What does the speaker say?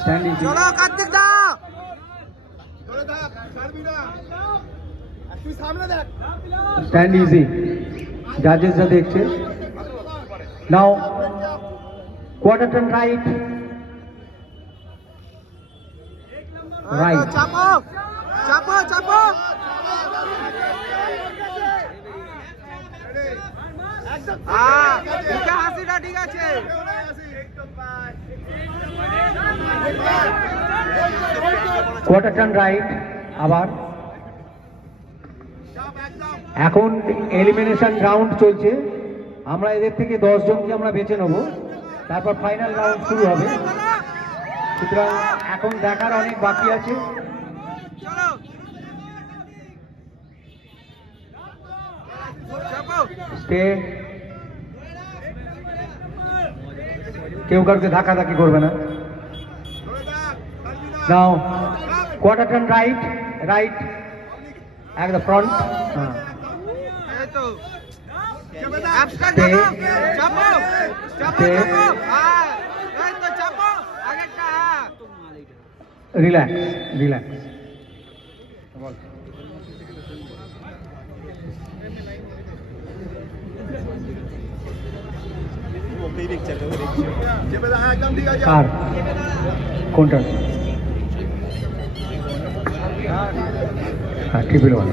Stand easy. চলো কার্তিক দা Stand easy. Judges are দেখছে. Now quarter turn right. Right. চাপো চাপো চাপো মুখে হাসিটা ঠিক আছে। Quarter turn right. আবার এখন এলিমিনেশন রাউন্ড চলছে, আমরা এদের থেকে 10 জনকে আমরা বেছে নেব, তারপর ফাইনাল রাউন্ড শুরু হবে। সুতরাং এখন দেখার অনেক বাকি আছে। স্টে, কেউ কাউকে ধাক্কাধাক্কি করবে না। Now quarter turn right, right একদম ফ্রন্ট। Relax relax. কার কোনটা? হ্যাঁ, ট্রিপল 1।